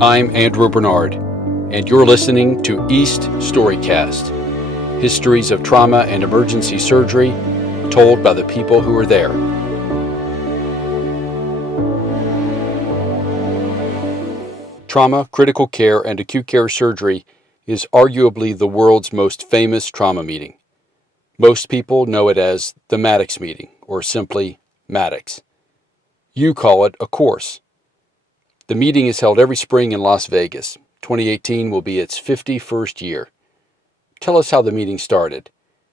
I'm Andrew Bernard, and you're listening to East StoryCast, histories of trauma and emergency surgery told by the people who are there. Trauma, critical care, and acute care surgery is arguably the world's most famous trauma meeting. Most people know it as the Mattox Meeting, or simply Mattox. You call it a course. The meeting is held every spring in Las Vegas. 2018 will be its 51st year. Tell us how the meeting started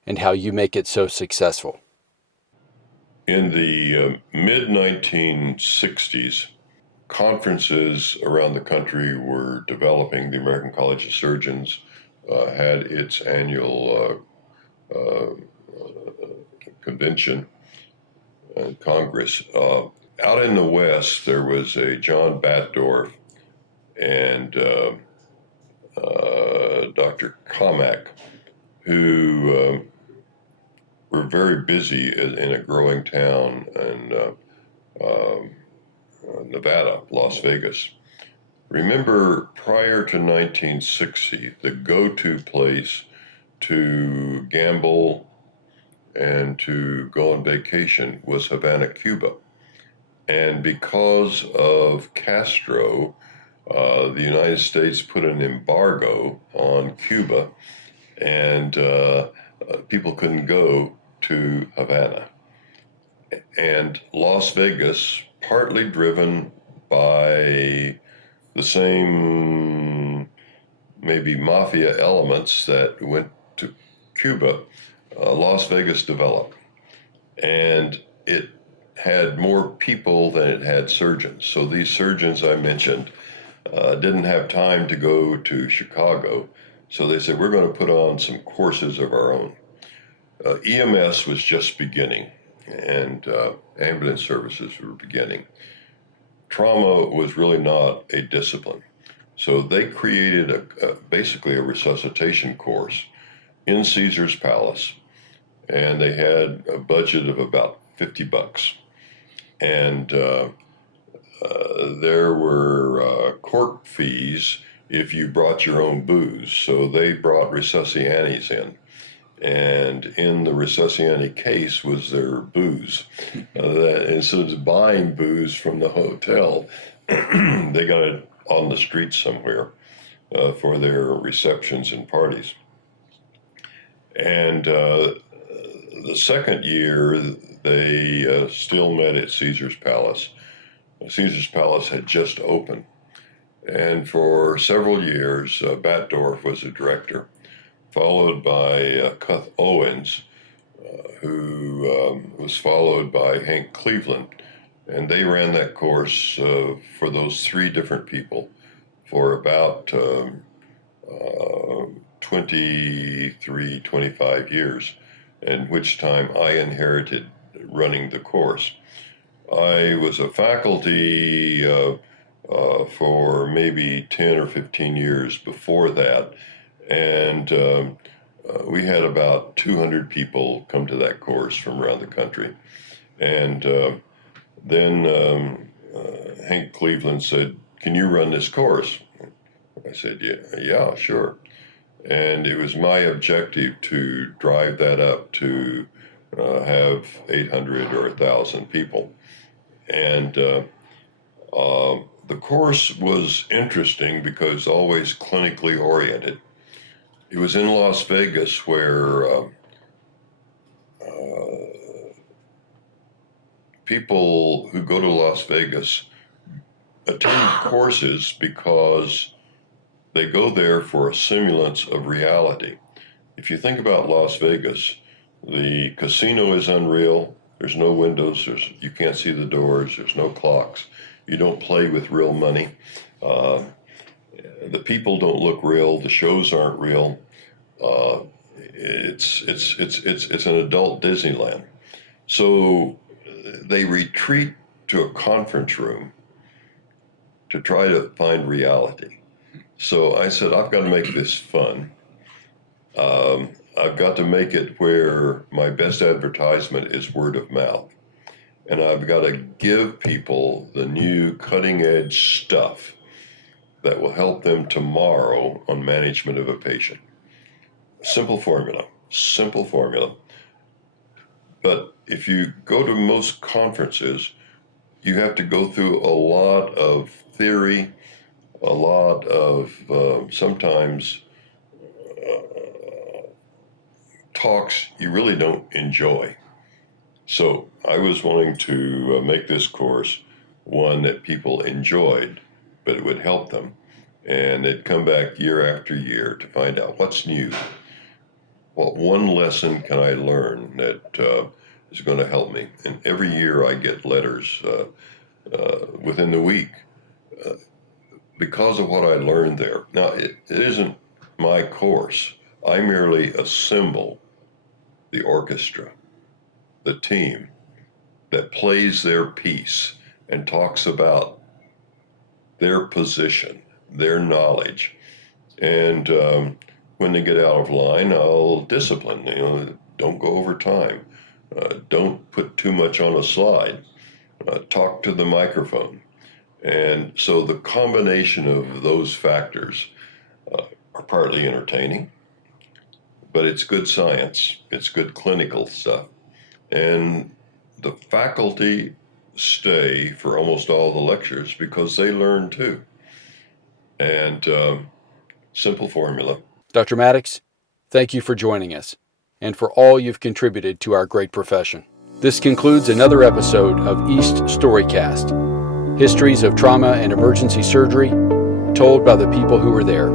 and how you make it so successful. In the mid-1960s, conferences around the country were developing. The American College of Surgeons had its annual convention and Congress. Out in the West, there was a John Batdorf and Dr. Comack, who were very busy in a growing town in Nevada, Las Vegas. Remember, prior to 1960, the go-to place to gamble and to go on vacation was Havana, Cuba. And because of Castro, the United States put an embargo on Cuba, and people couldn't go to Havana. And Las Vegas, partly driven by the same maybe mafia elements that went to Cuba, Las Vegas developed. And it had more people than it had surgeons. So these surgeons I mentioned didn't have time to go to Chicago. So they said, we're going to put on some courses of our own. EMS was just beginning, and ambulance services were beginning. Trauma was really not a discipline. So they created basically a resuscitation course in Caesar's Palace, and they had a budget of about $50. And there were court fees if you brought your own booze. So they brought resusciantes in. And in the resusciante case was their booze. That instead of buying booze from the hotel, they got it on the streets somewhere for their receptions and parties. And the second year, they still met at Caesar's Palace. Caesar's Palace had just opened. And for several years, Batdorf was a director, followed by Cuth Owens, who was followed by Hank Cleveland. And they ran that course for those three different people for about 23, 25 years, in which time I inherited running the course. I was a faculty for maybe 10 or 15 years before that, and we had about 200 people come to that course from around the country. And then Hank Cleveland said, can you run this course? I said, yeah, sure. And it was my objective to drive that up to have 800 or 1,000 people. And the course was interesting because always clinically oriented. It was in Las Vegas where people who go to Las Vegas attend courses because they go there for a simulance of reality. If you think about Las Vegas, the casino is unreal. There's no windows. You can't see the doors. There's no clocks. You don't play with real money. The people don't look real. The shows aren't real. It's an adult Disneyland. So they retreat to a conference room to try to find reality. So I said, I've got to make this fun. I've got to make it where my best advertisement is word of mouth. And I've got to give people the new cutting edge stuff that will help them tomorrow on management of a patient. Simple formula. But if you go to most conferences, you have to go through a lot of theory, a lot of sometimes talks you really don't enjoy. So I was wanting to make this course one that people enjoyed, but it would help them. And they'd come back year after year to find out what's new. What one lesson can I learn that is going to help me? And every year I get letters within the week because of what I learned there. Now, it isn't my course. I merely assemble the orchestra, the team that plays their piece and talks about their position, their knowledge. And when they get out of line, I'll discipline. Don't go over time. Don't put too much on a slide. Talk to the microphone. And so the combination of those factors are partly entertaining, but it's good science. It's good clinical stuff. And the faculty stay for almost all the lectures because they learn too. And simple formula. Dr. Mattox, thank you for joining us and for all you've contributed to our great profession. This concludes another episode of East StoryCast, histories of trauma and emergency surgery told by the people who were there.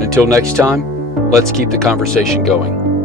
Until next time, let's keep the conversation going.